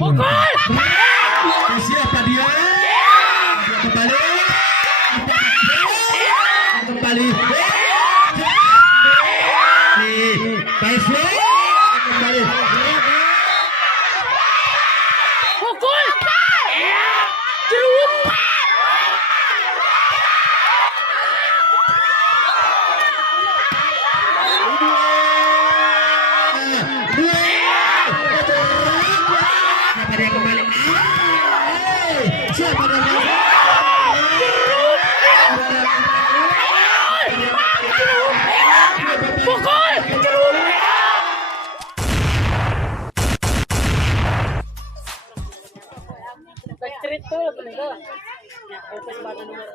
Pukul. Siapa dia? Kembali. Kembali. Kembali. Pukul. Jeruk. Siapa dia kembali? Siapa dia? Pukul. Jeruk. Cerita apa nih kak? Ya, open badan nomor.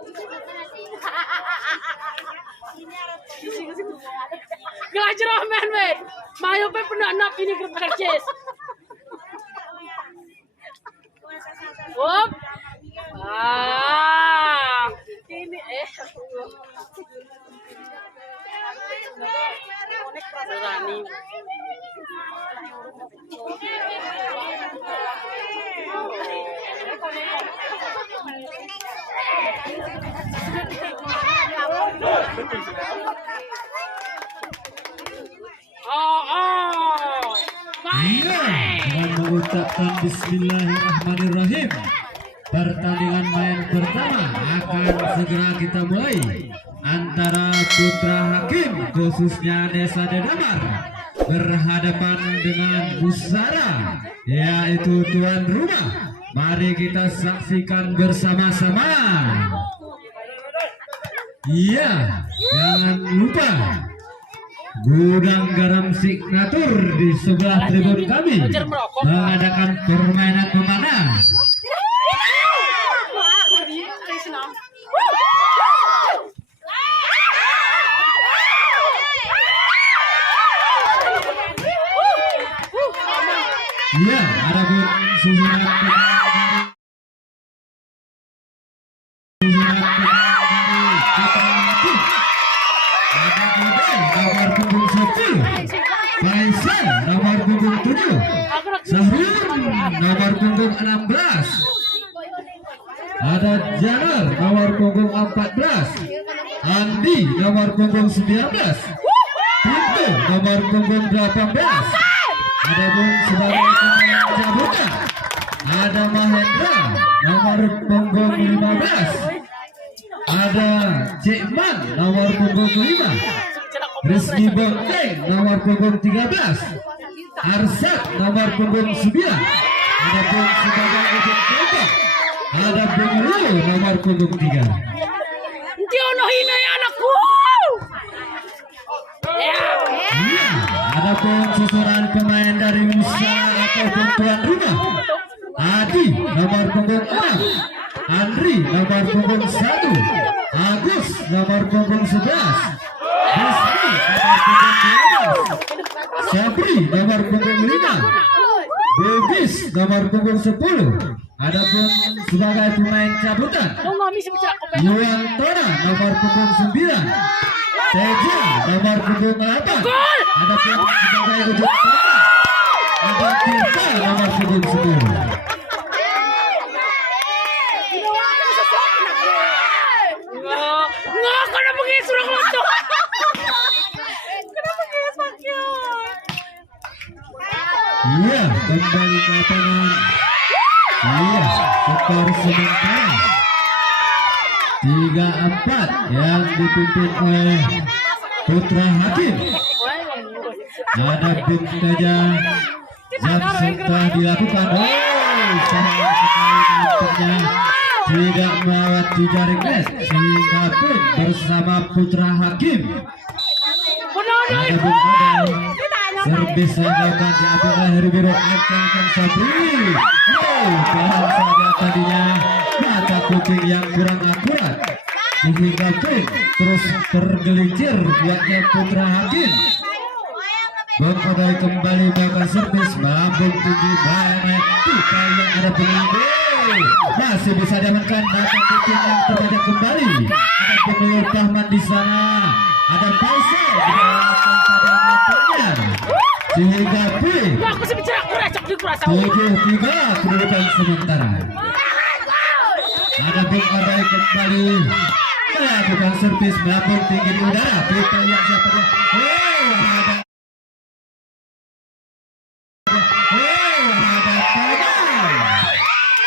Gelajar aman, men. Mayo pe penak ini kertas kes. Op. Ini Rani. Iya, dengan mengucapkan Bismillahirrahmanirrahim, pertandingan main pertama akan segera kita mulai antara Putra Hakim khususnya Desa Dedamar berhadapan dengan Busara yaitu tuan rumah. Mari kita saksikan bersama-sama. Iya, jangan lupa gudang garam signatur di sebelah tribun kami mengadakan permainan memanah. Iya, ada susunan nomor punggung 1, Faisal nomor punggung 7, Sahrul nomor punggung 16, ada Janar nomor punggung 14, Andi nomor punggung 19, Pintu nomor punggung 18, ada Bung sebagai pemain cabutan, ada Mahendra nomor punggung 15, ada Cekman nomor punggung 5, Rizky Bonteng nomor punggung 13, Arsad nomor punggung 9, ada Bung sebagai ujung tombak, ada Bung Lu nomor punggung 3. Tiono hina ya anakku. Iya, ada pun susunan pemain dari Musa ataupun tuan rumah. Adi nomor punggung 6, Andri nomor punggung 1, Agus nomor punggung 11, Rizky nomor punggung 12, Sabri nomor punggung 5, Bugis nomor punggung 10. Adapun sebagai pemain cabutan, Yuan Tora nomor punggung 9, Teja nomor punggung 8. Adapun sebagai ujung tombak, ada Tirta nomor punggung 10. Nggak, kenapa gini suruh ngelotok? Kenapa gini sakit? Iya, kembali ke lapangan. Iya, skor sementara 3-4 yang dipimpin oleh Putra Hakim. Ada Bin Teja yang setelah dilakukan. Sayang sekali nampaknya tidak melewati jaring net sehingga pun bersama Putra Hakim. Ada Bin Teja servis dilakukan diambil oleh Herbiro Ancang Sabri. Pelan saja tadinya mata kucing yang kurang akurat sehingga pun terus tergelincir buatnya Putra Hakim. Bongkodai kembali melakukan servis melambung tinggi naik yang ada pengambil masih bisa diamankan mata kucing yang terbajak kembali. Ada pengulur Rahman di sana, ada Faisal di dalam saja nampaknya. sehingga poin Wah, aku sih bicara kuracak di kurasa. 7-3 kedudukan sementara. Ada Bung Adai kembali melakukan servis melambung tinggi di udara. Kita lihat siapa dia. Ada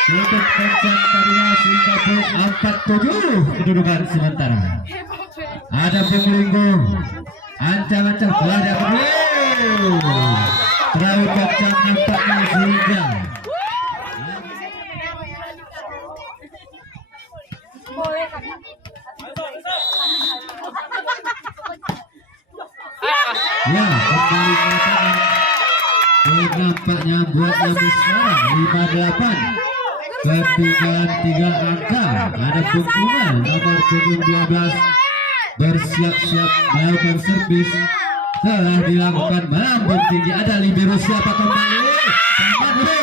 tutup kencang tadinya sehingga poin 4-7 kedudukan sementara. Ada Bung Linggung ancang-ancang bola dia terlalu kencang nampaknya sehingga ya kembali mengatakan nampaknya buatnya besar 5-8 ketinggalan 3 angka. Ada Bung Umal nomor punggung 12 bersiap-siap melakukan servis telah dilakukan melambung tinggi. Ada libero siapa kembali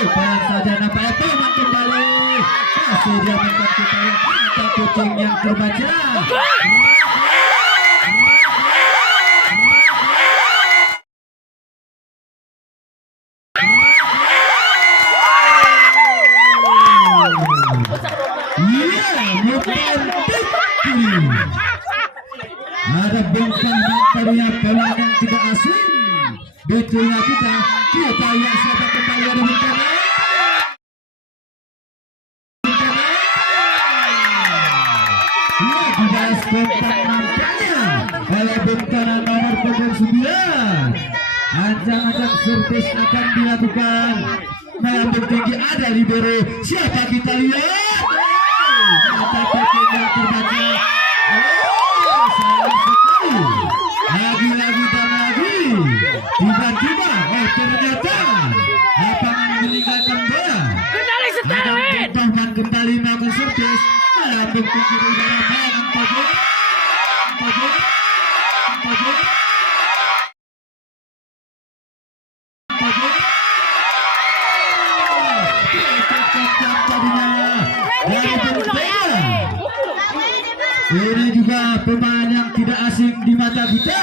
pelan saja nampaknya Toman kembali masih diamankan kita lihat kucing yang terbaca. Ada bongkar tadinya bola yang tidak asing di telinga kita lihat siapa kembali. Ada bencana dibalas kontak nampaknya oleh bencana nomor punggung 9. Ancang-ancang servis akan dilakukan melambung tinggi. Ada libero siapa kita lihat mata kucing yang terbaca. Lagi-lagi dan lagi tiba-tiba ternyata lapangan meninggalkan bola. Kendali setelin. Bahkan kembali melakukan servis melambung tinggi di udara. Ini juga pemain yang tidak asing di mata kita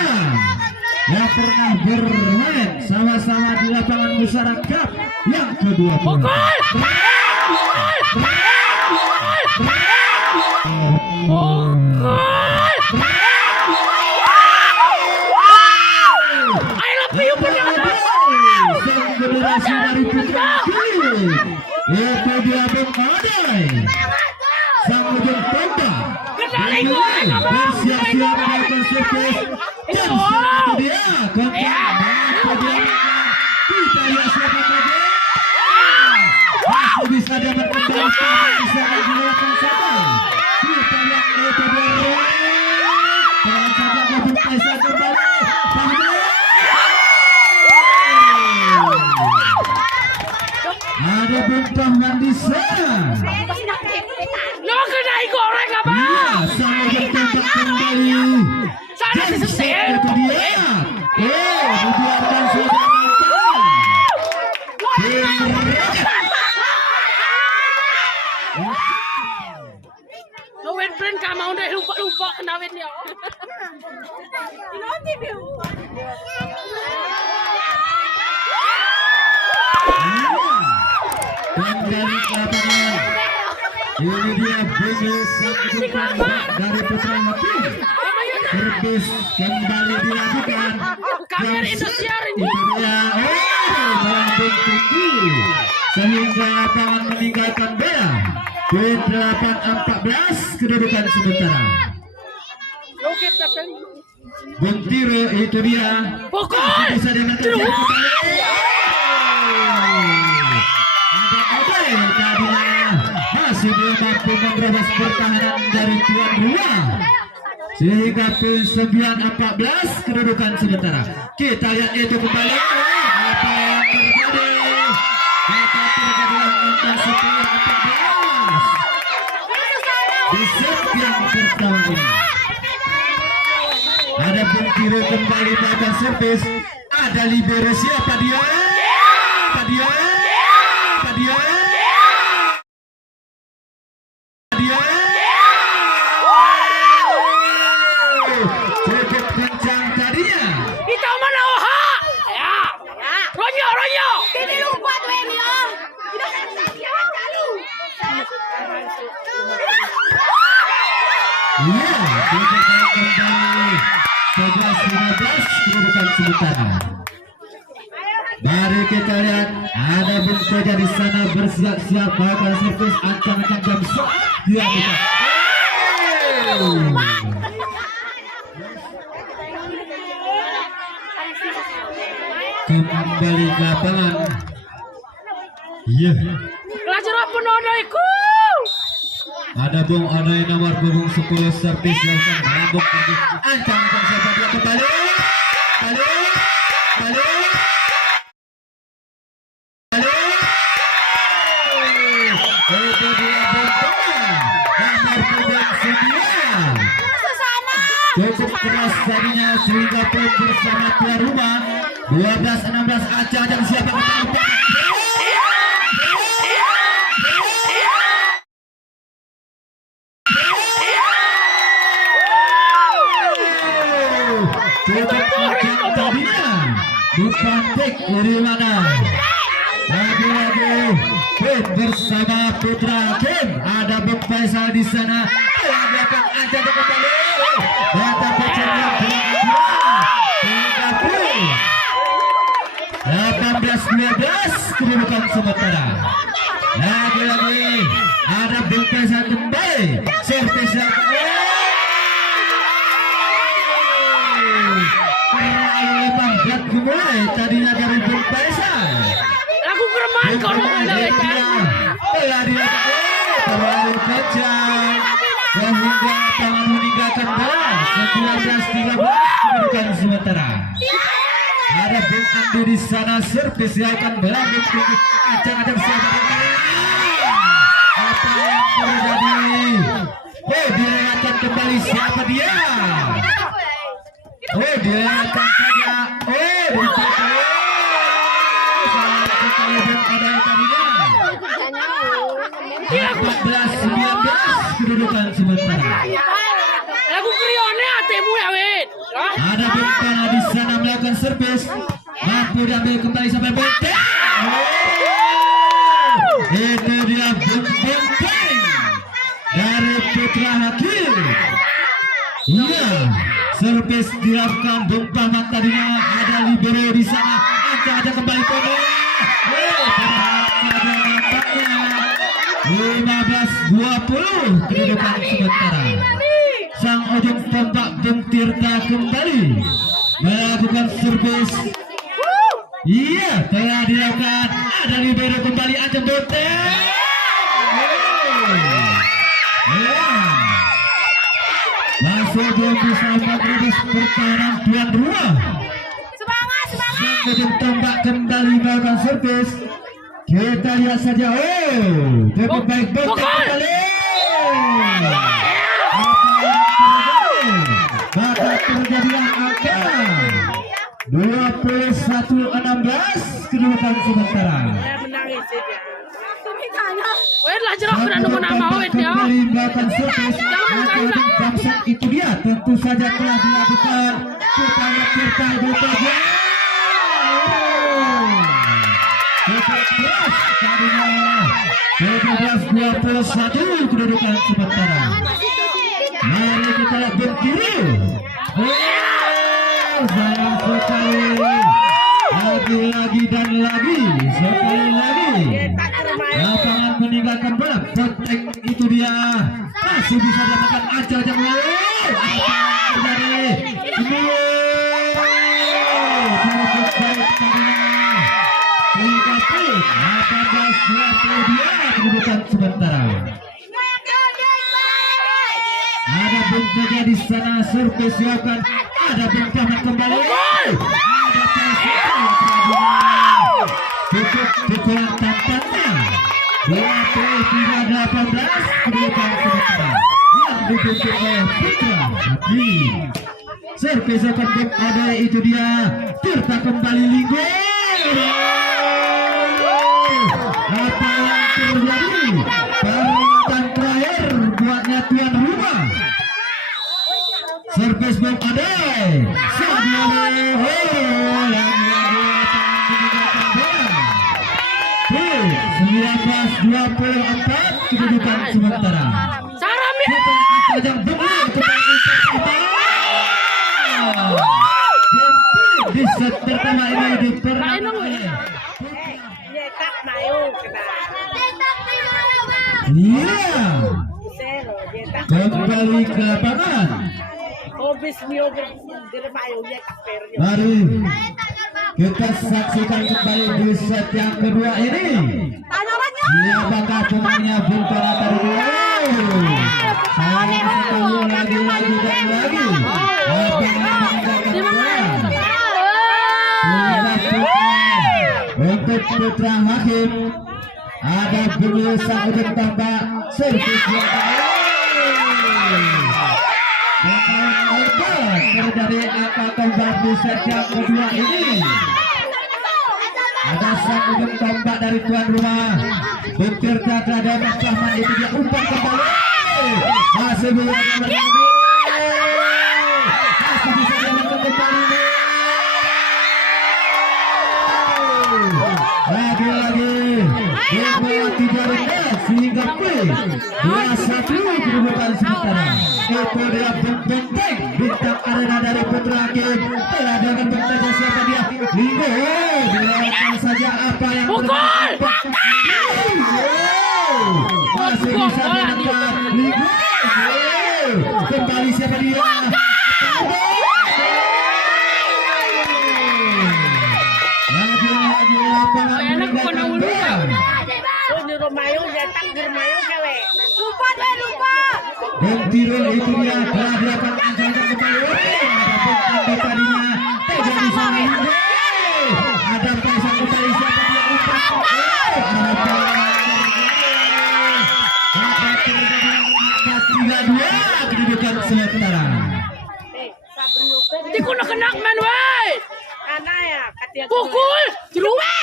yang pernah bermain sama-sama di lapangan Musara Cup yang ke-20. Sang generasi dari Putra itu dia Bung Adai, sang ujung tombak bersiap-siap melakukan servis dan itu dia kemudian kita lihat siapa saja masih bisa dapat kembali bisa dilakukan saja. Kita lihat itu dia dengan saja Bung Kaisar kembali ada Bung Tahman di sana. No kedai goreng apa? Iya, sama bertembak kembali. Sana si setel. Itu dia. Dibiarkan sudah nonton. No win friend ka mau deh lupa kenawin dia. Kembali ke lapangan. Ini dia Bengis dari Putra Hakim. Servis kembali dilakukan. Kamera Indosiar ini. Itu dia. Melambung tinggi sehingga lapangan meninggalkan bola. 8-14 kedudukan sementara. Oke, Pepen. Buntiro itu dia. Pokok. Bisa dimakan kembali. Ada Odai tadinya masih belum mampu menerobos pertahanan dari tuan rumah sehingga pun 9-14 kedudukan sementara. Kita lihat itu kembali apa yang terjadi. Apa terjadilah angka 10-14 di set yang pertama ini. Ada Buntiro kembali melakukan servis. Ada libero siapa dia? Cukup kencang tadinya. Kita mana oha? Ya. Iya, kita kembali 11-15 kedudukan sementara. Mari kita lihat ada Bung Teja di sana bersiap-siap melakukan servis ancang-ancang jam dia buka. Kembali ke lapangan. Iya. Pelajar apa nonaiku? Ada Bung Odai nomor punggung 10 servis lakukan rambut tinggi ancang-ancang siapa dia kembali. Itu dia Bung nomor punggung 9. Cukup keras tadinya sehingga pun bersama tuan rumah 12-16 ancang-ancang siapa kembali. Dipantik dari mana? Lagi-lagi bersama Putra Hakim. Ada Bung Faisal di sana. Yang akan aja kembali. Data pecengang 18-12 kedudukan sementara. Lagi-lagi ada Bung Faisal kembali. Servis mulai tadinya dari Bung Faisal. Aku kerman kalau ada telah dilakukan terlalu kencang sehingga tangan meninggalkan bola 19-13 kedudukan sementara. Ada Bung Andi di sana servis yang akan berlanjut tinggi ancang-ancang siapa apa yang terjadi? Dilewatkan kembali siapa dia? Dilewatkan saja. Dia 14-19 kedudukan sementara. Lagu krione atemu ya wet. Ada Bentana di sana melakukan servis. Mampu diambil kembali sampai Benteng. Itu dia Benteng dari Putra Hakim. Iya, servis dilakukan Bung Bahmat tadinya ada libero di sana. Ada kembali kode. 15-20 kedudukan sementara. Sang ujung tombak Bung Tirta kembali melakukan servis. Iya, telah dilakukan. Ada libero kembali aja bote. Langsung belum bisa menghapus pertahanan tuan rumah. Sang ujung tombak kembali melakukan servis. Kita lihat saja. Cukup baik kembali. Maka terjadilah angka 21-16 kedudukan sementara. Wait lah jeruk sudah nemu nama wait ya. Itu dia tentu saja telah dilakukan. Kita lihat Tirta bekerja. Keras 17-21 kedudukan sementara. Mari kita lihat berkiri. Sayang sekali. Lagi-lagi dan lagi. Sekali lagi. Lapangan meninggalkan bola. Kontek itu dia. Masih bisa dapatkan aja-aja. Terjadi. Kedudukan sementara. Ada Bung Teja di sana servis siapkan. Ada Bung Bahmat kembali. Ada cukup pukulan tampaknya 23-18 kedudukan sementara yang dipimpin oleh Putra Hakim. Servis akan Bung Ade itu dia. Tirta kembali linggo. Apa yang terjadi? Peringatan terakhir buatnya tuan rumah. Servis Bung Ade. Sadio yang meninggalkan bola. 19-24 kedudukan sementara. Sarami. Ajang benar di set pertama ini diperoleh. Nyetak mayu kena. Iya. Selo nyetak. Kembali ke lapangan. Habis mio germayu nyetak pernya. Mari kita saksikan kembali di set yang kedua ini. Siapakah pemainnya Buntar Ataru? Sayang sekali lagi dan lagi. Apa yang meninggalkan bola? Untuk putra Hakim ada bunyi sang ujung tambah servis dari angka tombak di set yang kedua ini. Ada sang ujung tombak dari tuan rumah. Bukir Tata dan Mas Rahman itu dia umpan kembali. Masih bisa kembali. Lagi-lagi bola tidak rendah sehingga play 2-1 kedudukan sementara. Itu dia benteng bintang arena dari Putra Hakim telah dengan bertanya siapa dia. Linggo dilakukan saja apa yang masih bisa menangkap Linggo. Kembali siapa dia? Lagi-lagi lapangan meninggalkan bola. Nyuruh mayu nyetak germayu kewe. Dan Tirol itu dia telah dilakukan ancaman kembali. Ada tadinya tidak bisa main. Ada pasang kembali siapa dia umpan. Ada 3-2 kedudukan sementara. Di kuno kenak man weh. Ana ya katia pukul jeruwe.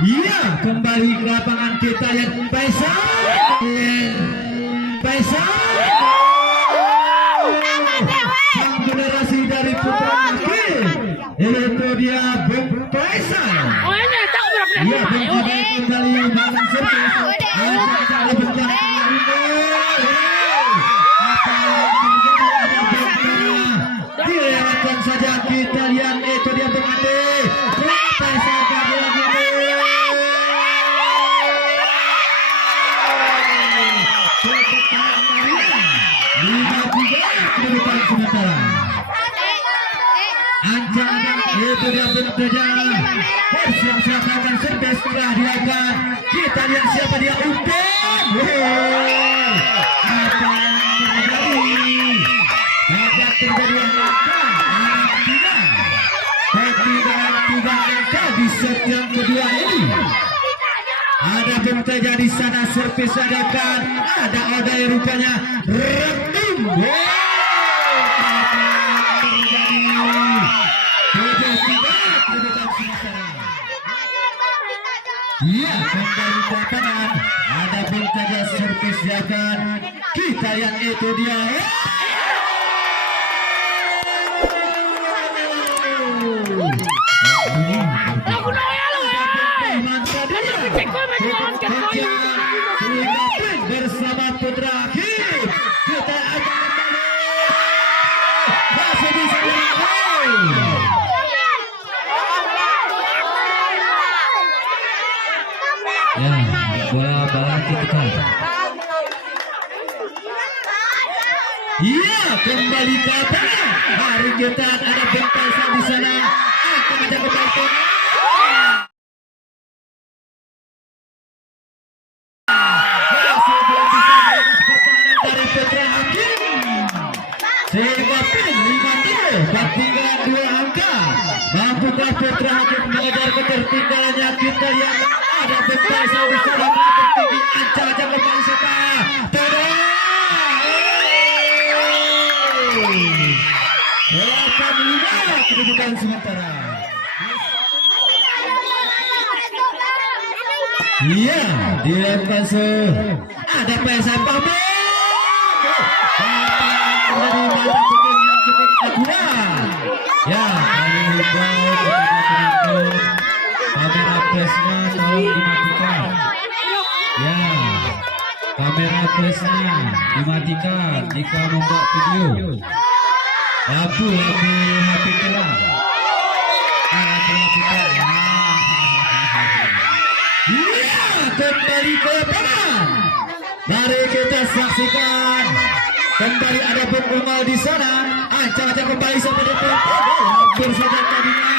Iya, kembali ke lapangan kita yang Faisal. Sang generasi dari Putra Hakim. Itu dia Bung Faisal. Oh ini tak berapa Iya, kembali malam servis. Ada bencana dilewatkan saja, kita lihat itu dia berhenti. Faisal lagi. Kedudukan sementara. Ancaman itu dia bekerja. Bersiap-siapkan servis telah dilakukan. Kita lihat siapa dia umpan. Apa yang terjadi? Dapat terjadi tiga angka di set yang kedua ini. Ada bekerja di sana, servis adakan. Ada Odai rupanya retim. Iya, kembali ke lapangan. Ada bekerja servis adakan. Kita yang itu dia. Bersama Putra Hakim kita akan masih bisa bola kita. Iya, kembali ke lapangan. Hari kita ada bentasan di sana. Akan ada kembali. Sehingga pin 5-3 ketinggalan 2 angka. Mampukah Putra Hakim mengejar ketertinggalannya? Kita lihat ada bentasan di sana tertinggi. Ancang kembali serta tidak. 8-5 kedudukan sementara. Iya, dilakukan ada pesan pamit. Dari mata yang cukup akurat. Ya, kami himbau kepada penonton, kamera flashnya tolong dimatikan. Ya, kamera flashnya dimatikan jika membuat video. Lampu HP terang. Iya, kembali ke lapangan. Mari kita saksikan kembali ada pengumuman di sana. Ancang-ancang kembali sampai depan. Hampir saja tadinya.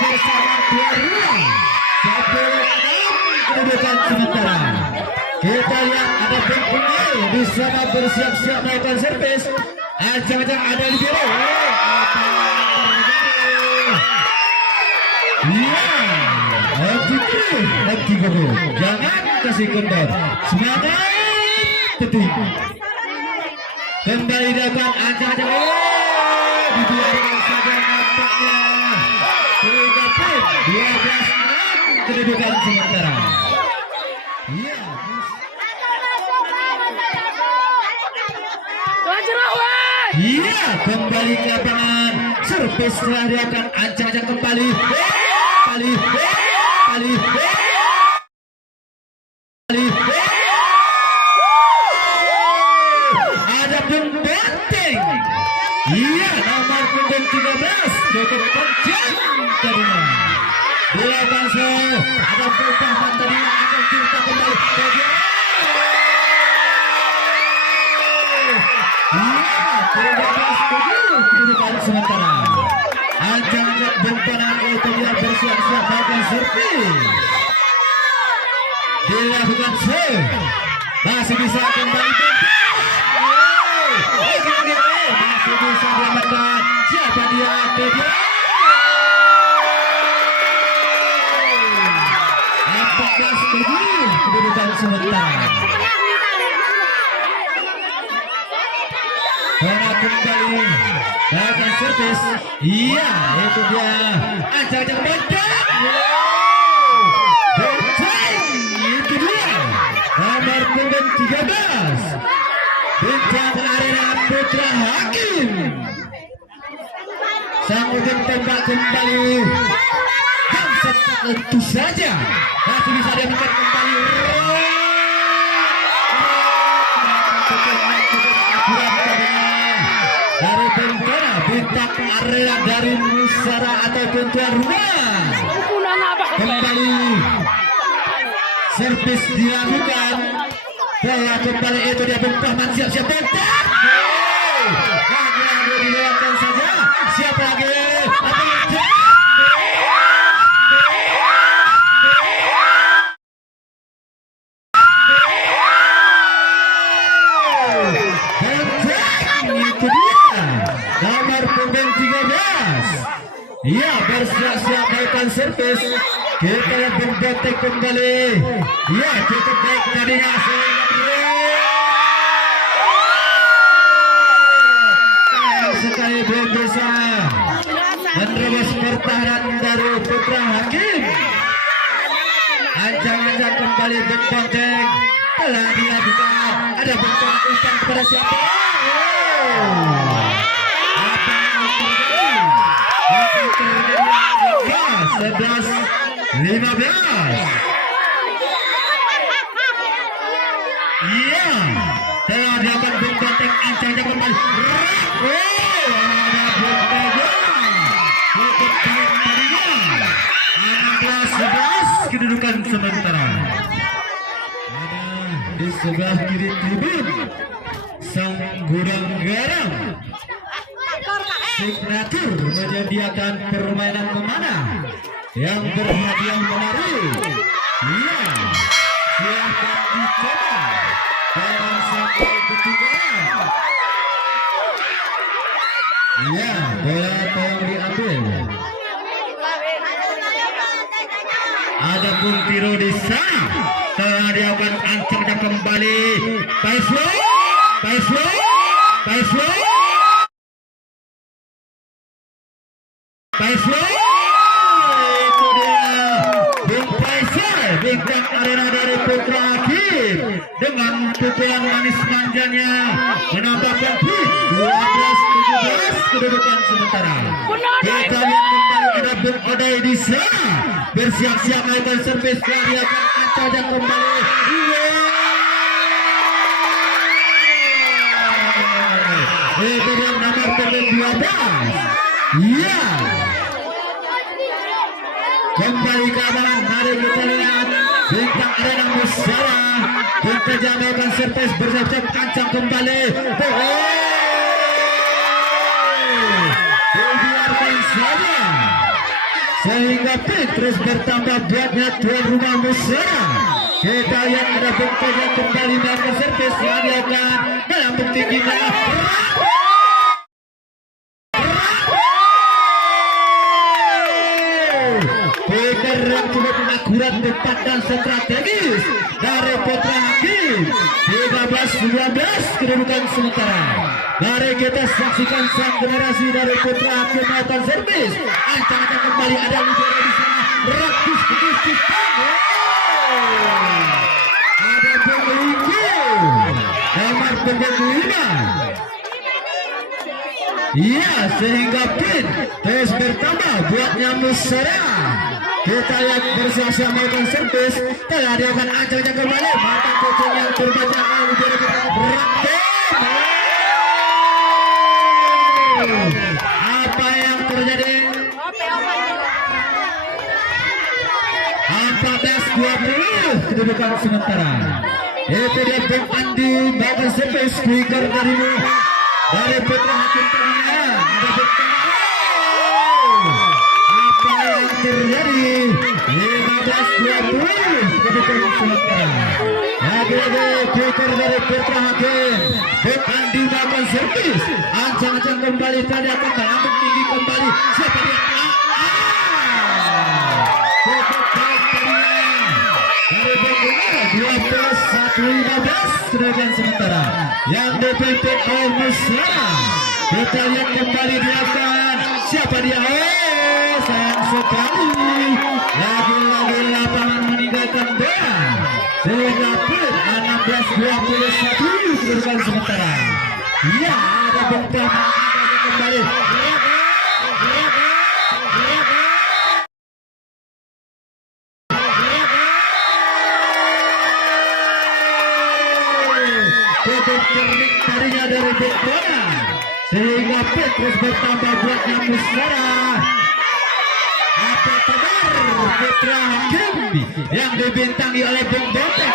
Bersama tuan rumah. Sampai kedudukan sementara. Kita lihat ada pengumuman di sana bersiap-siap melakukan servis. Ancang-ancang ada di biru. Iya, opti guru. Jangan kasih kendor. Semangat, penting. Kembali dapat ancang-ancang. Dibiarkan saja nampaknya. 12 kedudukan sementara. Iya. Iya, kembali ke lapangan. Servis telah dilakukan. Ancang-ancang kembali. Ada pembanteng. Iya, nomor punggung 13 cukup kencang tadinya. Dilakukan ada perubahan tadinya akan kita kembali. Iya, 13 kedudukan sementara. Ancang-ancang bempanan itu dia bersiap-siap melakukan servis. Dilakukan masih bisa kembali. Masih bisa diamankan. Siapa dia? Kedudukan sementara. Karena kembali melakukan servis. Iya, itu dia. Ancang-ancang benteng. Itu dia. Nomor punggung 13. Bintang Arena Putra Hakim. Sang ujung tembak kembali. Dan tentu saja masih bisa diamankan kembali. Dari bencana bintang Arena dari Nusara ataupun tuan rumah. Kembali servis dilakukan. Telah kembali itu dia Bentahman siap-siap bentang. Lagi dilakukan saja. Siapa lagi? Itu dia. Nomor punggung 13. Iya, bersiap-siap melakukan servis. Kita lihat Benteng kembali. Iya, cukup baik tadinya. Sekali belum bisa menerobos pertahanan dari Putra Hakim. Ancang-ancang kembali Benteng telah dilakukan. Ada Benteng umpan kepada siapa? Apa yang terjadi? 11-15. Iya, telah dilakukan Benteng. Ancang-ancang kembali. Kedudukan sementara. Di sebelah kiri tribun sang gudang garam signatur menyediakan permainan pemanah yang berhadiah menarik. Iya, silakan dicoba jangan sampai ketinggalan. Iya, bola tolong diambil. Adapun tiro di sana telah dilakukan. Ancang-ancang kembali. Paislo itu dia Bung Faisal, bintang arena dari Putra Hakim dengan pukulan manis manjanya menambahkan 12-17 kedudukan sementara. Kita lihat kembali ada Bung Odai di sana bersiap-siap melakukan servis dari akan Ancol dan kembali. Itu yang nomor 12. Ya. Kembali ke aman, mari kita lihat bintang arena Musara bekerja melakukan servis bersiap-siap ancang kembali. Dibiarkan saja sehingga pit terus bertambah buatnya tuan rumah Musara. Kita lihat ada bekerja kembali melakukan servis diadakan dalam tingginya. Yang cukup akurat, tepat dan strategis dari Putra Hakim. 13-12 kedudukan sementara. Mari kita saksikan sang generasi dari Putra Hakim melakukan servis. Ancang-ancang kembali ada libero di sana. Raktis ada pengingin nomor punggung 5. Iya, sehingga pin terus bertambah buatnya Musara. Kita lihat bersiap-siap melakukan servis. Telah diakan ancang-ancang kembali. Matang kucing yang berbaca apa yang terjadi? 14-20 kedudukan sementara. Itu dia Bung Andi melakukan servis quicker dari Putra Hakim tadinya. Ada Bung apa yang terjadi? 15-20 kedudukan sementara. Lagi-lagi quicker dari Putra Hakim. Bung Andi melakukan servis. Ancang-ancang kembali tadi akan melambung tinggi kembali. Siapa dia? Dari Bung 12-15 kedudukan sementara yang dipimpin oleh Musara. Kita lihat kembali diakan siapa dia? Sayang sekali lagi-lagi lapangan meninggalkan bola sehingga pun 16-21 kedudukan sementara. Ya, ada Bung Tama kembali. Ternik tadinya dari Bekona sehingga Petrus bertambah buatnya Musara. Apa kabar Putra Hakim yang dibintangi oleh Bung Boteng?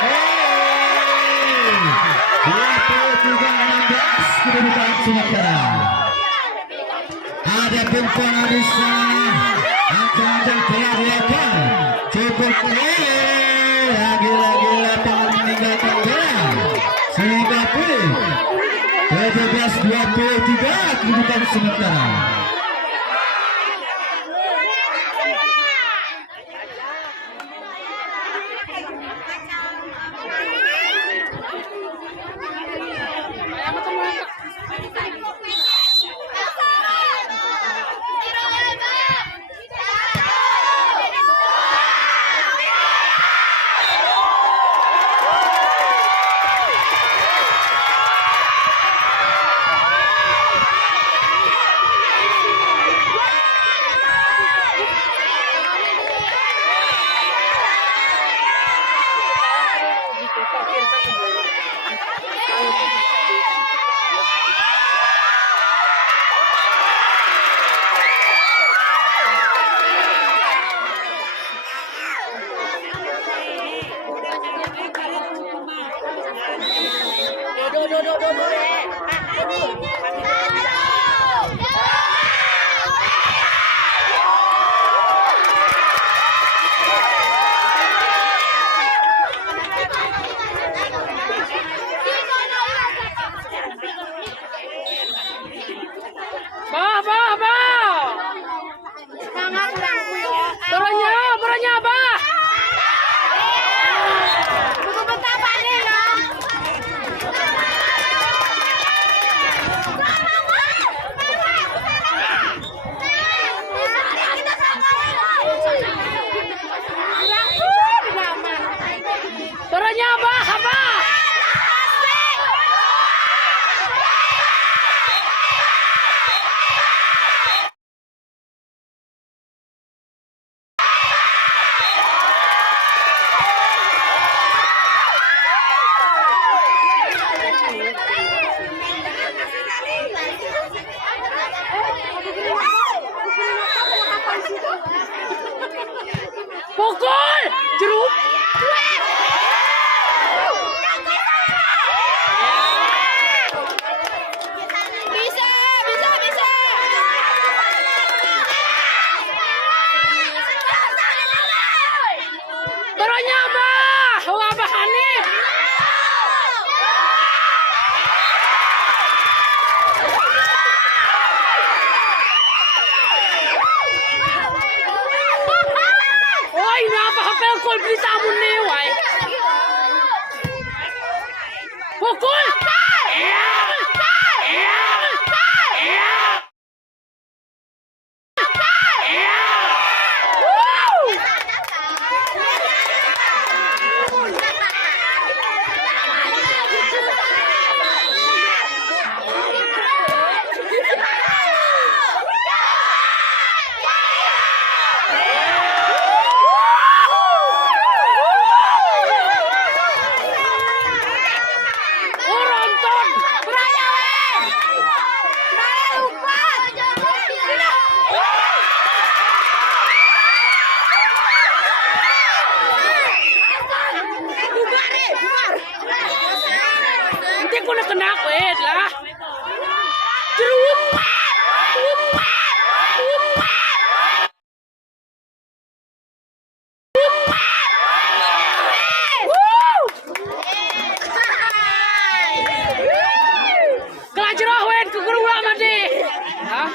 23-16 kedudukan sementara. Ada Bung Kona di sana. Ancang-ancang telah diakan cukup lagi-lagi lapangan meninggalkan bola sehingga pun 17-23 kedudukan sementara. Boranya apa? Boranya apa? Pukul. Jeruk. Baronya Abah. Abah Hanif. Oi, napa hapel kol berita munne wai. Pukul. Nanti aku nak kena kuat lah. Jeruk. Kelajarah wen ke guru lama deh. Hah?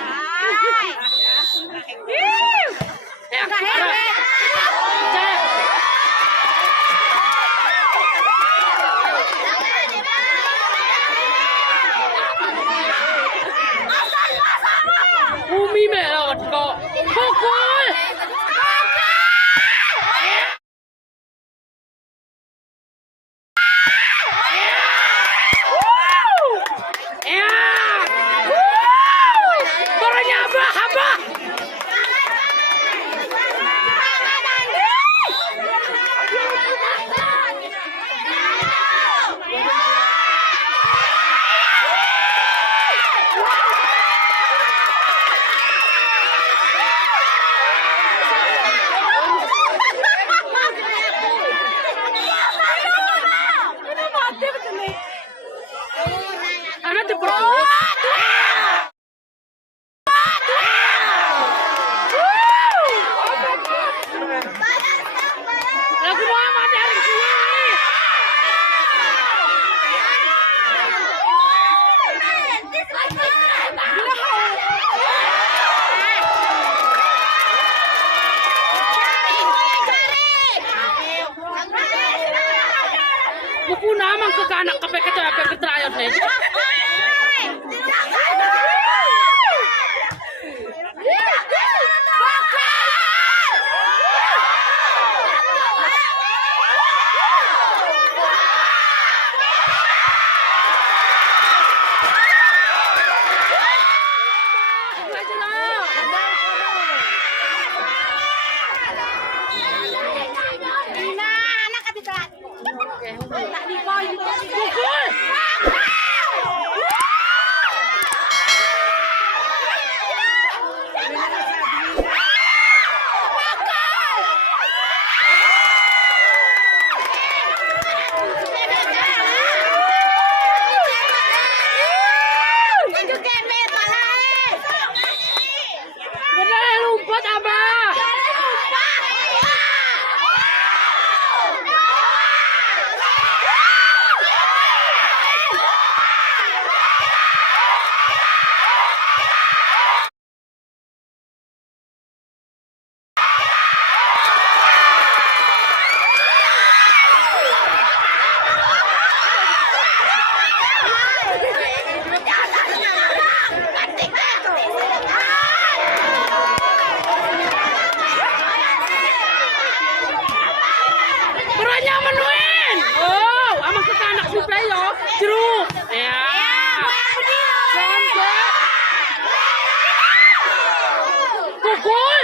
Umi melot kok. Pukul. Baronya Abah. Anak diperut. Lagu Muhammad dari sini. Buku nama ke anak ke terayot nih. Jeruk. Ya. Pukul.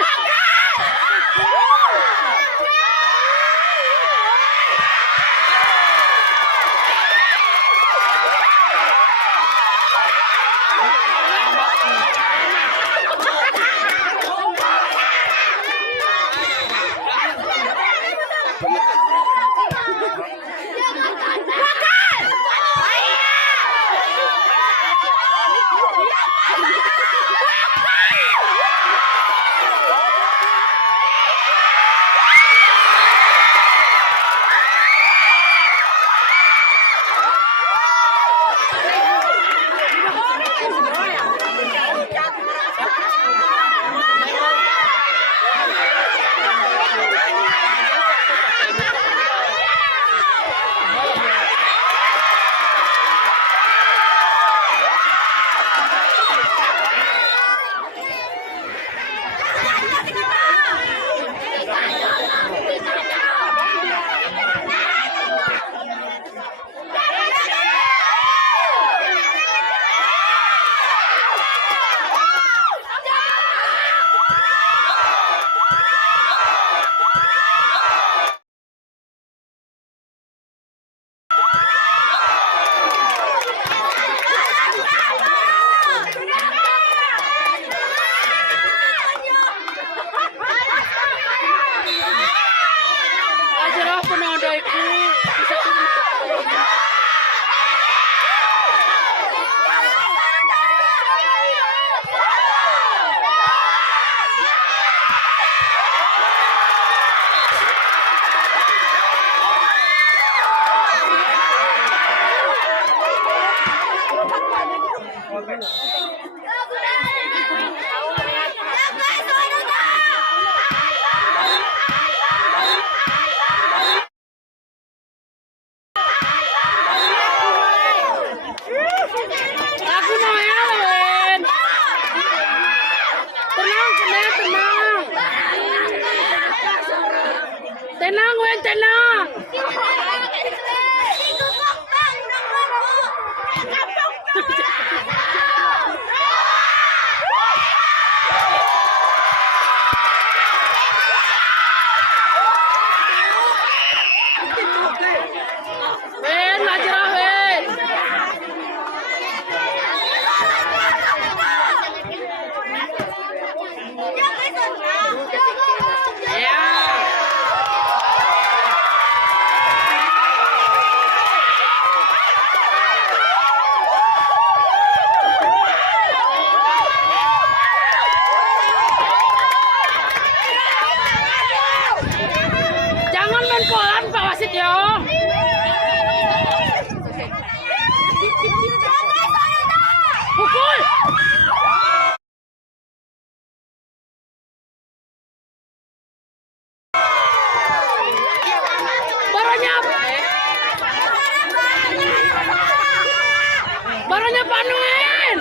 Tenang, Wen, tenang. Wen, Najrah, Wen. Ya. Jangan main kolam, Pak Wasit ya. Pukul. Baranya panuin.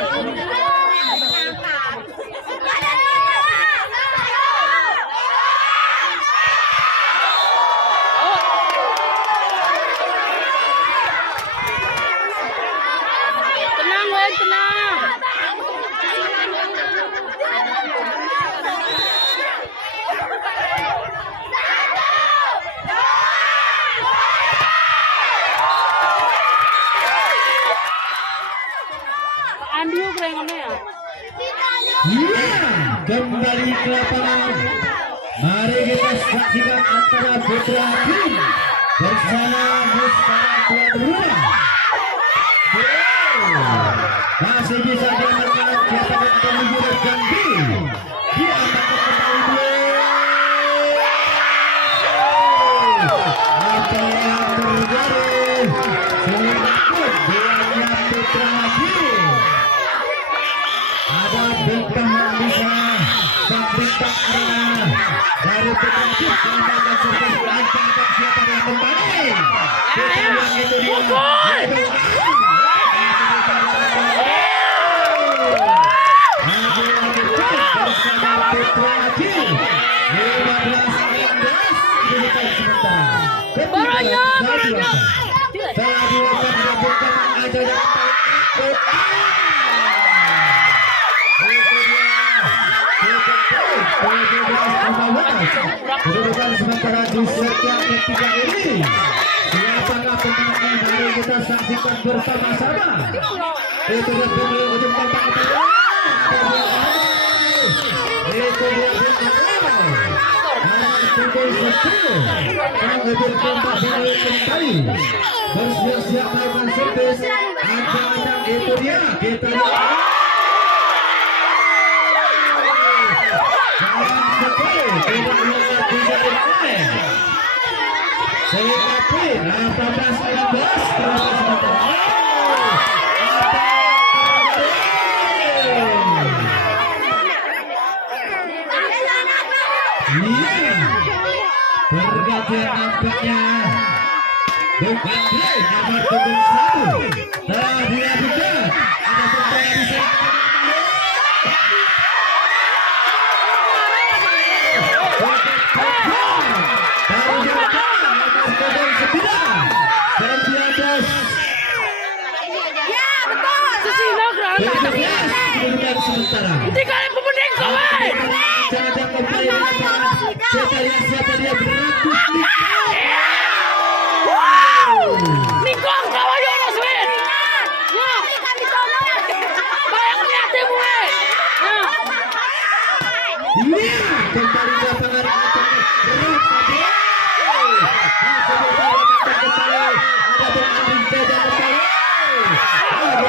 Tenang, Wen, tenang. Andiu kerengannya ya. Iya, kembali ke lapangan. Mari kita saksikan antara Putra Tim bersama Mustara tuan rumah. Masih bisa diamankan siapa yang akan menuju ganti. Diamankan kembali. Apa yang terjadi? Selamat bola Putra Tim. Ada bintang yang bisa sang bintang arena dari Putra Tim akan surprise lancarkan siapa yang kembali. Kita lihat itu dia. Bersama Putra Tim 15-16 diberikan sementara. Baranya. Telah dilakukan dilakukan aja yang kedudukan sementara di set yang ketiga ini. Siapakah pemenangnya? Mari kita saksikan bersama-sama. Itu dia pemilik ujung tombak itu. Itu dia mengambil tombak dari kembali. Bersiap-siap melakukan servis. Ancang-ancang itu dia. Kita lihat. Sehingga 18-19 bergantian nampaknya bukan nomor punggung 1 telah dilakukan. Ada Putra yang bisa sementara. Tinggalin pemenang kawan. Jangan kembali lapangan. Kita lihat siapa dia berlaku. Nikong kawan Jonas Win. Ya. Bayang lihatin gue. Iya, kembali ke lapangan.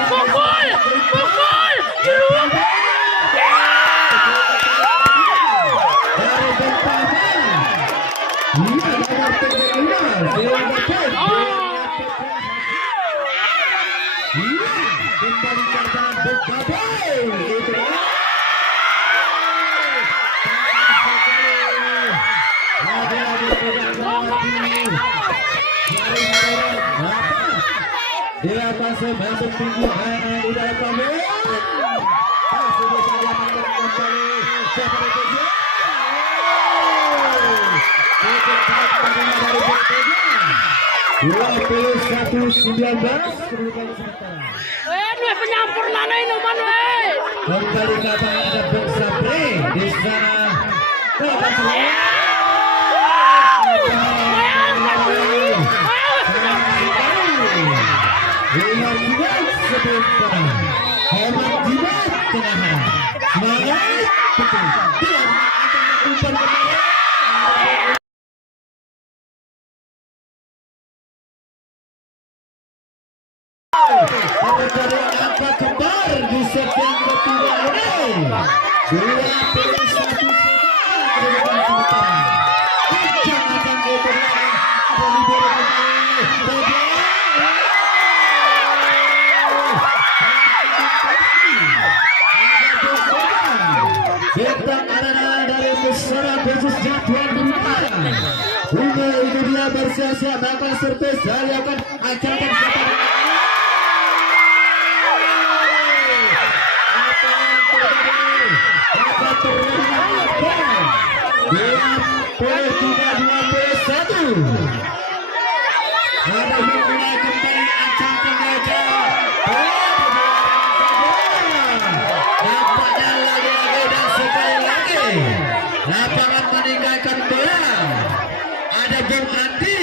Pukul, pukul, jeruang. Dia masih masuk tinggi di dalam kami. Masih bisa diamankan kembali. Siapa itu dia? 21-19. Dua penyampur mana ini man Kembali ke apa ada Bung Sabri di sana. Lihat juga sebentar. Hemat jimat tengah. Semangat betul. Tidak umpan kembali. Dari angka kembar di set yang kedua ini 21-19. Jangan Bintang Arena dari Pusara khusus Jatuan Dunia. Ini dia bersiap-siap melakukan servis dari akan acarkan siapa. Ada mulai kembali ancangkan gajah. Nampaknya lagi-lagi dan sekali lagi lapangan meninggalkan bola. Ada Bung Andi.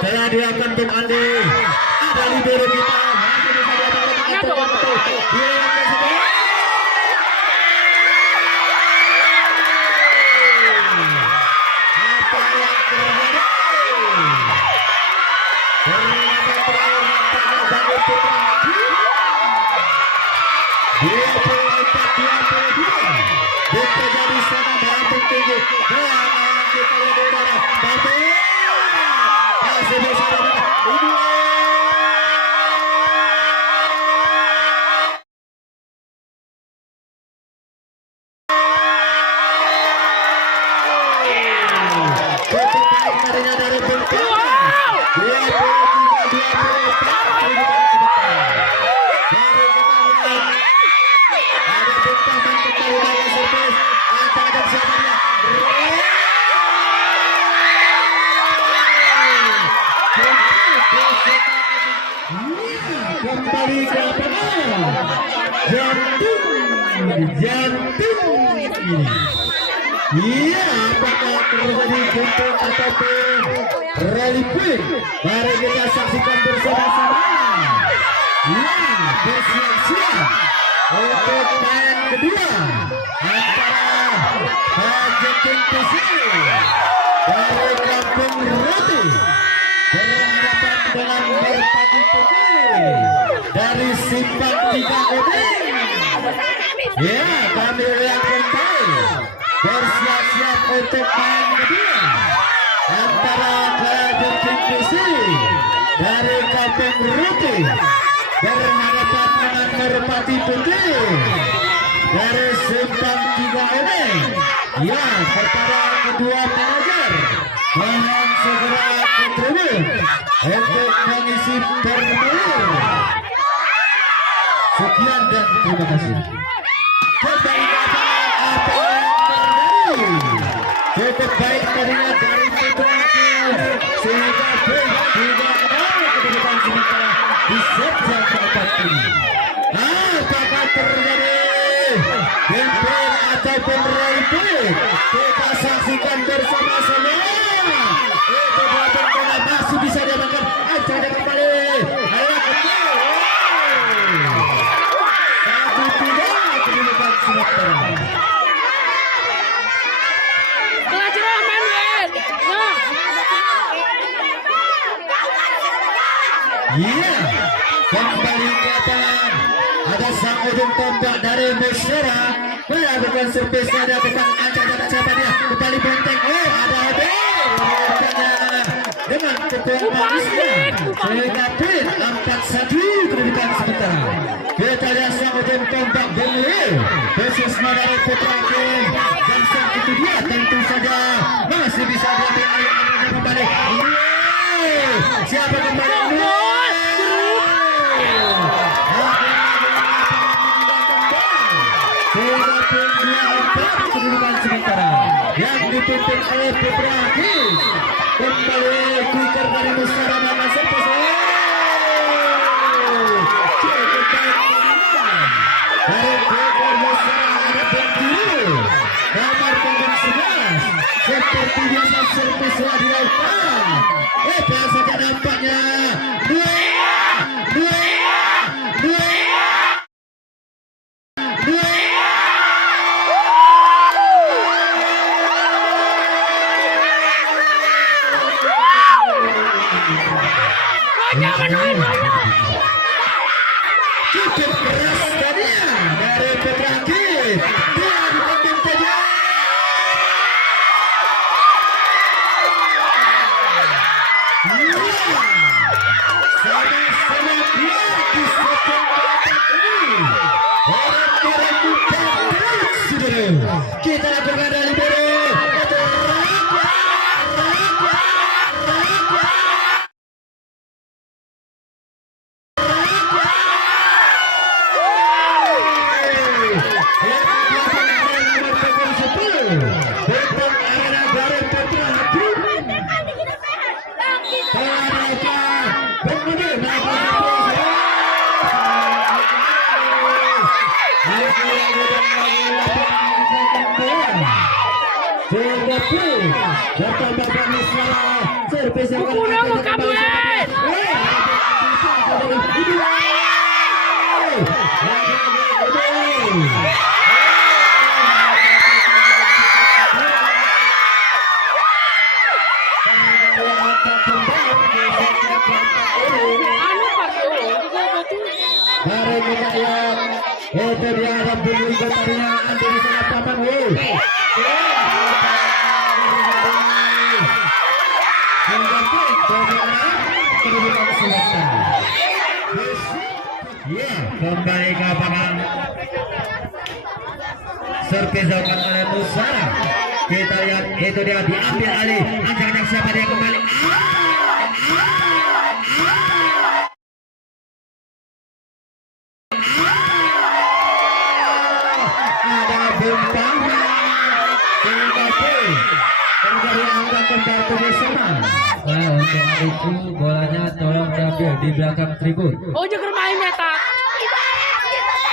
Telah diakan Bung Andi. Ada libero kita. Kembali ke jantung ini. Iya, apakah terjadi jantung ataupun rally point? Mari kita saksikan bersama-sama. Ya, bersiap-siap untuk main kedua antara Pajating PC dari Kampung Roti berhadapan dengan Merpati Putih dari Simpang 3 Odeng. Ya, kami yang kembali bersiap-siap untuk main kedua antara Pajating PC dari Kampung Roti berhadapan dengan Merpati Putih dari Simpang 3 Odeng. Ya, kepada kedua manajer mohon segera ke tribun untuk mengisi formulir. Sekian dan terima kasih. Kembali apa yang terjadi? Cukup baik tadinya dari Putra sehingga tidak ada kedudukan sementara di set yang keempat ini. Apakah terjadi gempur ataupun rally? Kita saksikan bersama-sama. Itu belakang bola masih bisa diamankan. Acara kembali. Ayo kembali. 1-3 kedudukan sementara. Pelajaran main wed. Iya, kembali ke lapangan. Ada sang ujung tombak dari Musyara melakukan servisnya dia bukan ancang siapa dia kembali benteng. Oh, ada Ade dengan ketua manisnya sehingga pin 4-1 kedudukan sementara. Kita lihat sang ujung tombak Beli khususnya dari Putra King dan sang itu dia tentu saja masih bisa diambil ayo kembali. Siapa kembali? kedudukan sementara yang dipimpin oleh Putra Hakim. Kembali quicker dari Nusara Mama Serpes. Cukup baik dari quicker Nusara ada Bengkulu nomor punggung 11. Seperti biasa servis dilakukan. Biasa nampaknya dua. Cukup keras tadinya dari Putra Hakim. Dia dipimpin saja. Sama-sama dia di sektor ini. Orang-orang bukan saudara. Kita lakukan dari libero. Itu dia Rampung Liga tadinya Andi di sana paman. Kembali ke lapangan. Servis dilakukan oleh Nusara. Kita lihat itu dia diambil alih. Ancang-ancang siapa dia kembali. Ada bentangan. Terjadi angka kembali ke sana. Untuk itu bolanya tolong diambil di belakang tribun. Oh, jangan main ya, tak.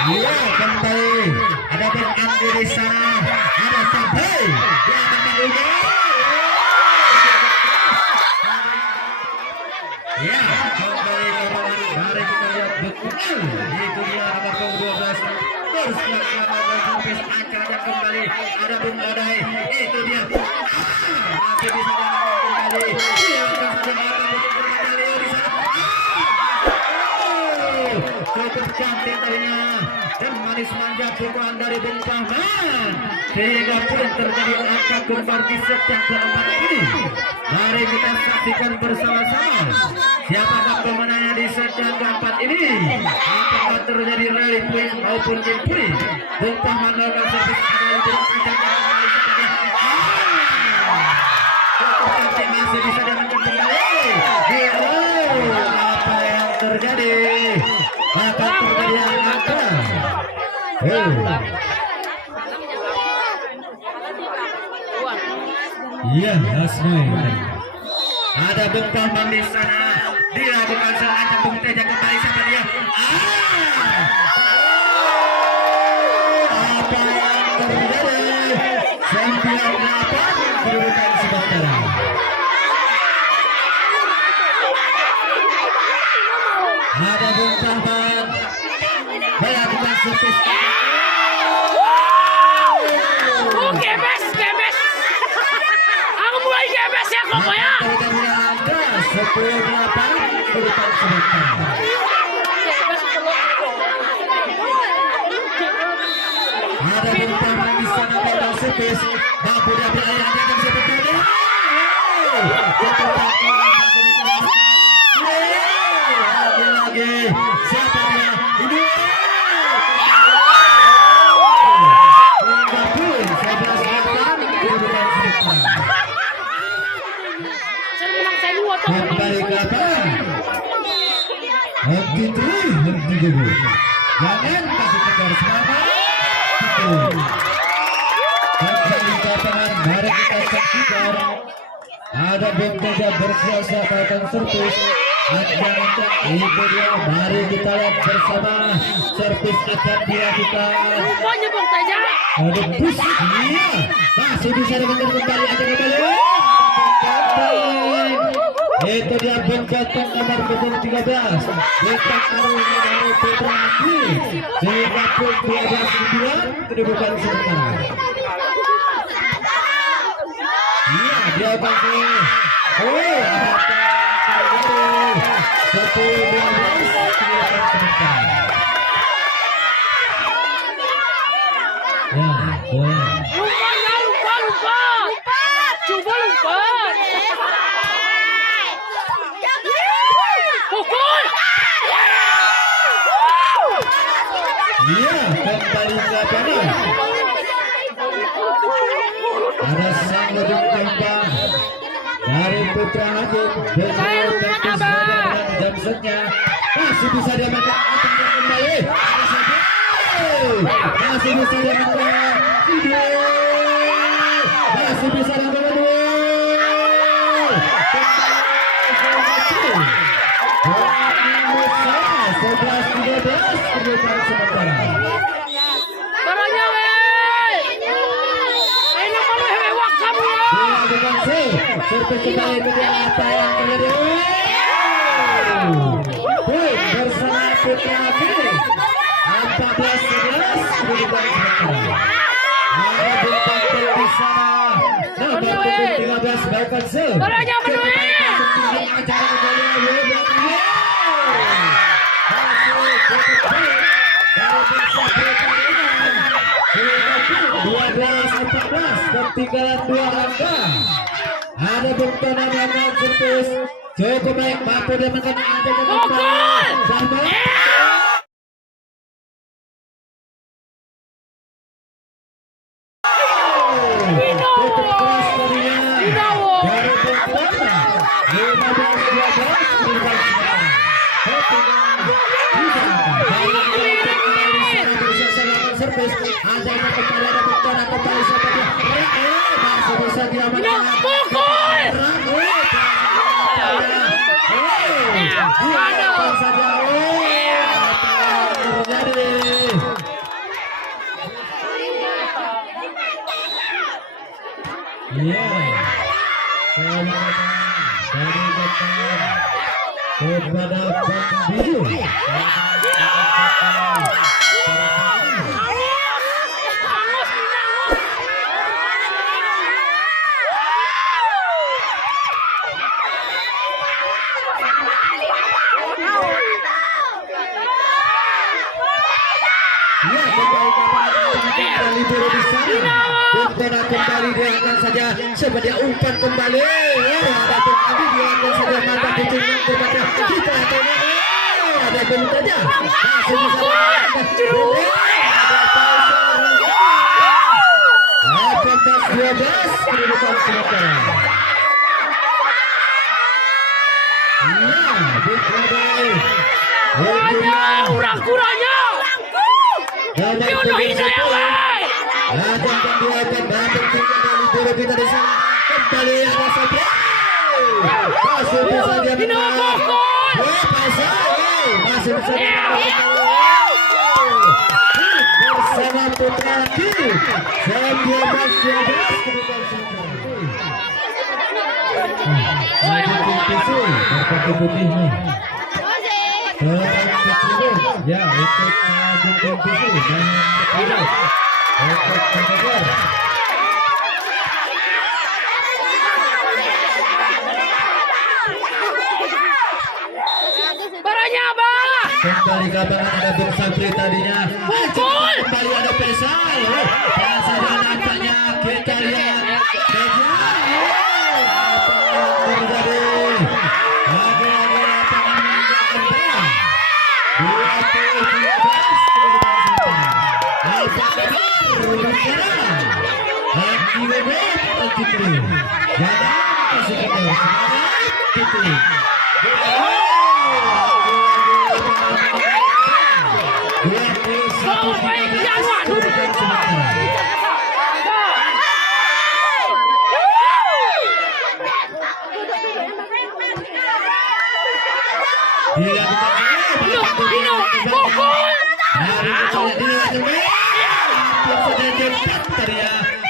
Iya, kembali. Ada Ben Andi di sana. Ada sampai. Dia akan juga. Ya, kembali ke lapangan. Mari kita lihat betul. Itu dia nomor 12. Terus melakukan servis angkanya kembali. Ada Bung Odai. Itu dia. Masih bisa kembali. Dia akan sedang kembali di sana. Cukup cantik tadinya dan manis manja pukulan dari Bung Pahman sehingga pun terjadi angka kembar di set yang keempat ini. Mari kita saksikan bersama-sama siapakah pemenangnya di set yang keempat ini. Apakah terjadi rally point maupun game point. Bung Pahman melakukan servis kembali cukup cantik masih bisa diamankan kembali. Apa yang terjadi? Akan terjadi angka. Iya, Hasmi. Ada Bung Pahman di sana. Dia bukan salah Bung Teja kembali sama dia. Apa yang terjadi? 98 kedudukan sementara. Ada Bung Pahman melakukan servis. Gebes. Aku mulai gebes ya kok ya. Terjadi angka 10-8 kedudukan sementara. Ada Bung Pahman di sana pada servis. Mampu dia berlayar di atas seperti ini. Lagi siapa dia? Ini gabung 11-8 kedudukan sementara. Kembali ke lapangan. Henti terus, henti dulu. Jangan kasih tegar semangat. kembali ke lapangan. Mari kita saksikan ada Bengkeja bersiap akan servis. Itu dia, mari kita lihat bersama servis akan dilakukan. Rupanya Bung Teja. Ada push, iya, masih bisa dimenang kembali aja kembali. Itu dia Bengkotong nomor punggung 13. Letak arahnya dari Putra Aki. Sehingga pun 12-9 kedudukan sementara. Iya, dia kasih. Oh, ada 10-12 kedudukan sementara. Ya, boleh. Lupa. Coba lupa. Pukul. Iya, kembali ke lapangan. Ada sang ujung tembak dari Putra Agung. Jamsetnya masih bisa diamankan. Kembali. Masih bisa diamankan. Masih bisa diamankan. Barangnya weh. Ini kalau hewe wakam ya. Servis kembali ke dia apa yang terjadi. Bersama Putra Aki 14-11 kedudukan sementara. Ada Bengkotong di sana. Nomor punggung 13 Baikon Sul. Barangnya menuhi. Ketinggalan 2 angka. Ada Bengkotong yang servis cukup baik, mampu dia makan ada sama. Servis ada kembali ada Bengkotong kembali seperti masih bisa diamankan. Kepada Bang Bidu. Kembali dia akan saja sebagai umpan kembali. Ada kembali dia akan saja mata pucungnya kepada kita. Ada belum saja. Masih bisa. 18-12 kedudukan sementara. Kurang-kurangnya. Kita di sana kembali ada saja masih bisa dia masih bisa bersama Putra Aki 19-12 kedudukan putih ya untuk Barangnya apa? kembali ke lapangan ada Bung Sapri tadinya. Kembali ada Pesal. Pesal dan nampaknya kita lihat.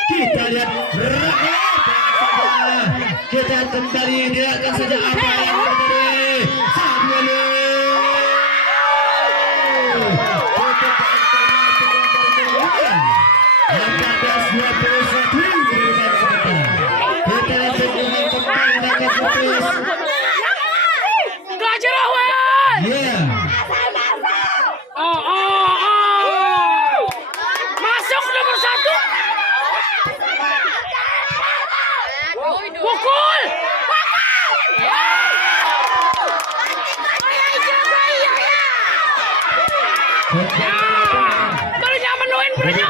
Kita lihat kita kembali dia akan saja apa yang terjadi. Samuel Masuk nomor 1. Pukul. Barunya menuin barunya.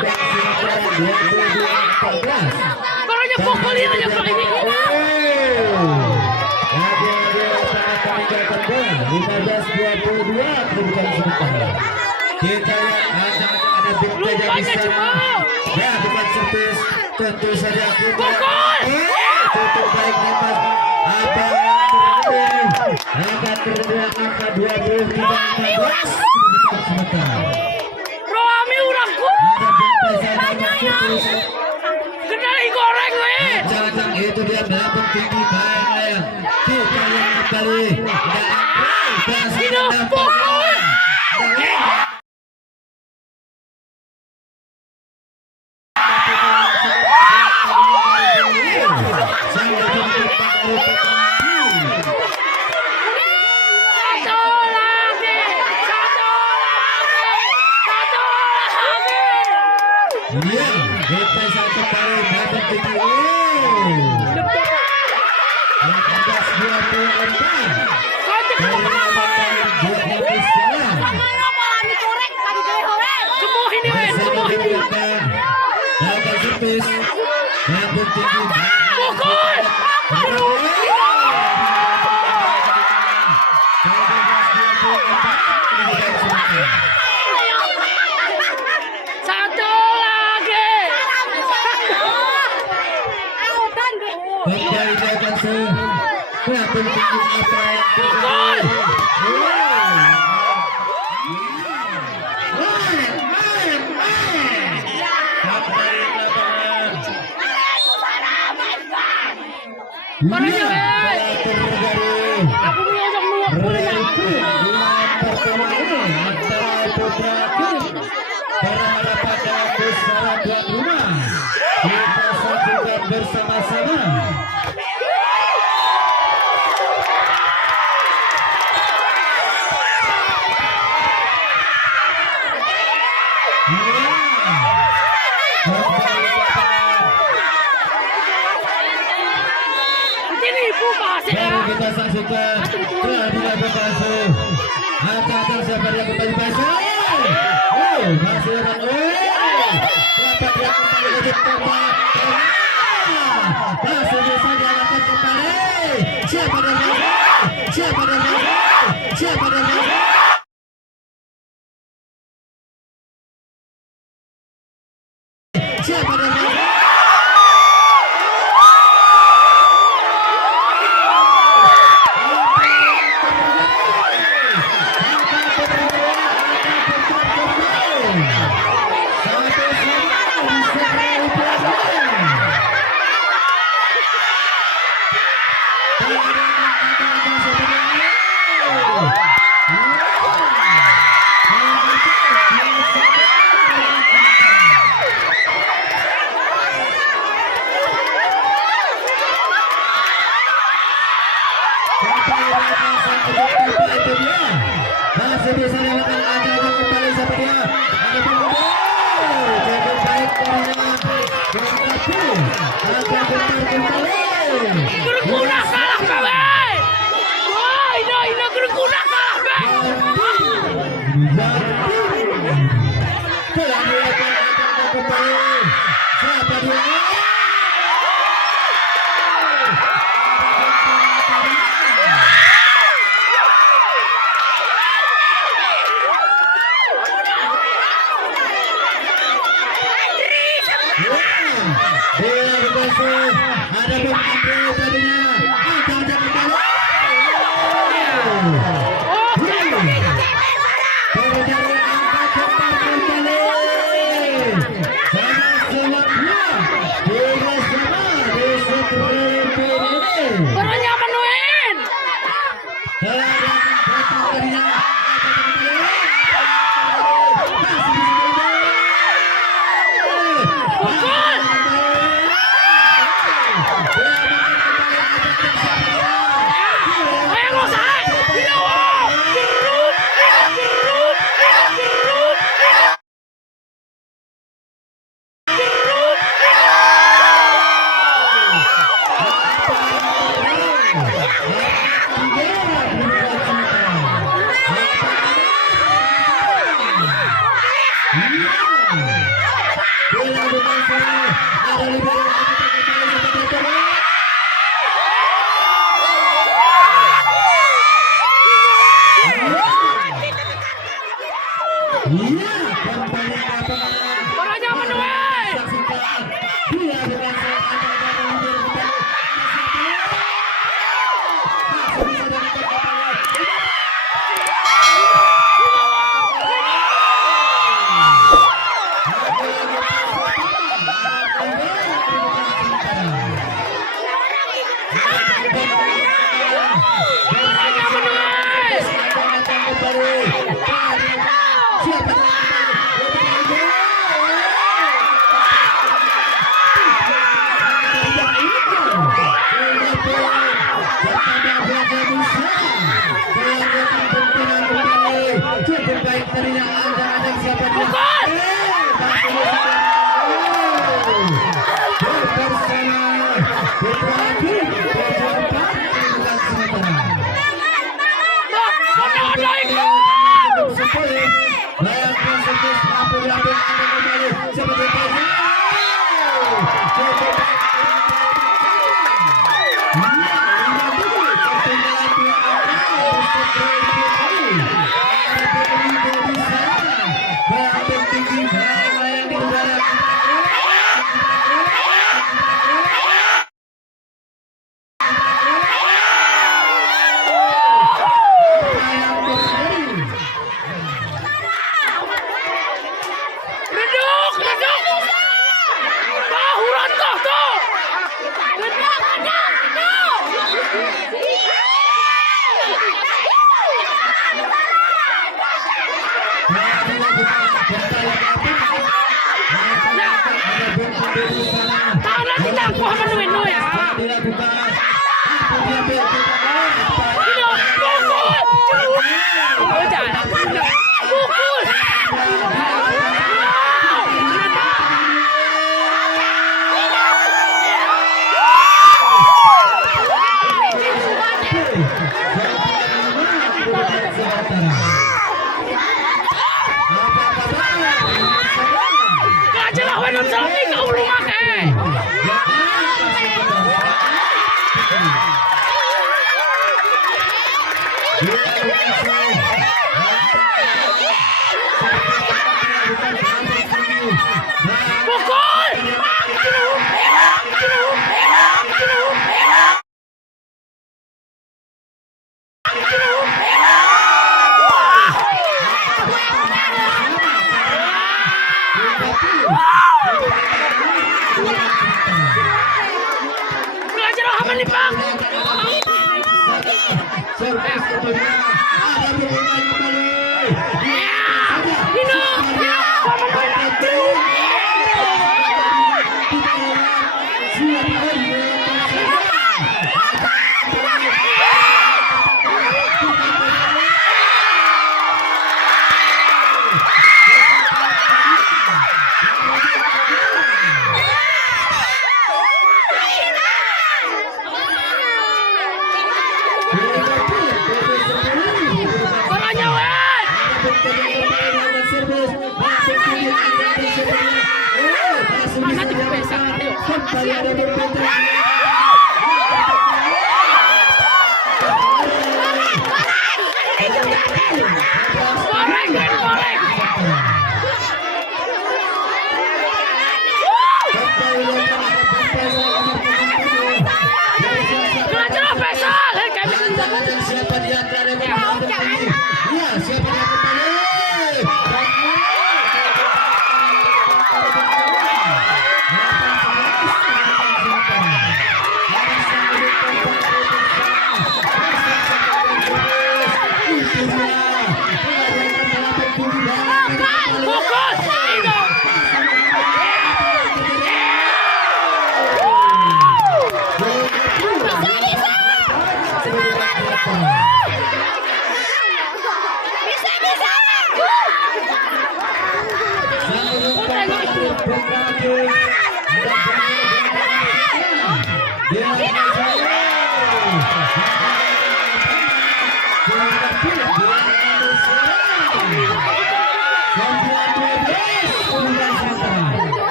Barunya pukul ini aja Pak ini. 15-22 kedudukan sementara. Kita lihat ada Bukta yang bisa. Ya, bukan servis. Tentu saja kita. Tutup baik dapat. Angka kedua angka 23-14 kedudukan sementara. Roami urangku. Ada Bukta yang Kenali goreng we. jangan itu dia melambung tinggi baik. Kita yang kembali. Hidup pukul. Iya, kita satu kali dapat tinggi. 18-24. Satu lagi. Aku bersama-sama. Kita saksikan telah berpasu. Antara siapa yang kembali pasu? Masih ada. Dapat dia kembali ke tempat. Masih bisa diangkat kembali. Siapa dan siapa dan siapa dan siapa dan masih bisa dilakukan acara kembali siapa dia? Ada pembunuh. Cukup baik caranya. Akan kembali. Gerguna kalah kawan. Wah, ini gerguna kalah kawan. Telah dilakukan acara kembali. Siapa dia? Ada pembunuh tadinya. Angkat kembali. Dari angkat kembali. Bola bukan salah. Ada libero kembali. Iya, kembali ke lapangan. Bolanya menuai. Saksikan. Dia bukan salah. Bolanya menuai.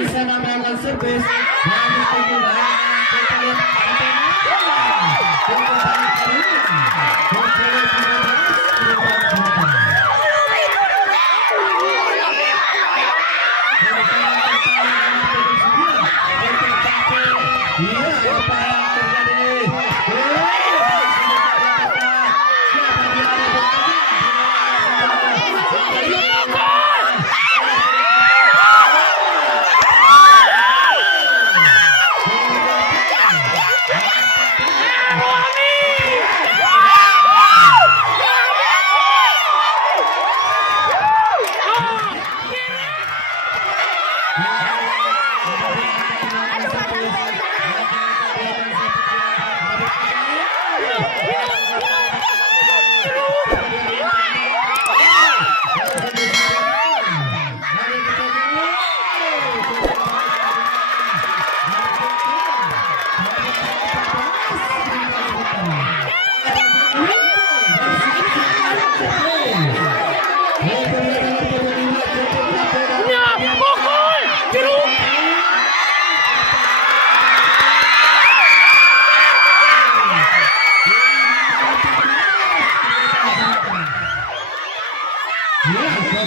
bisa melakukan servis dari penggunaan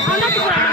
Anak kurang.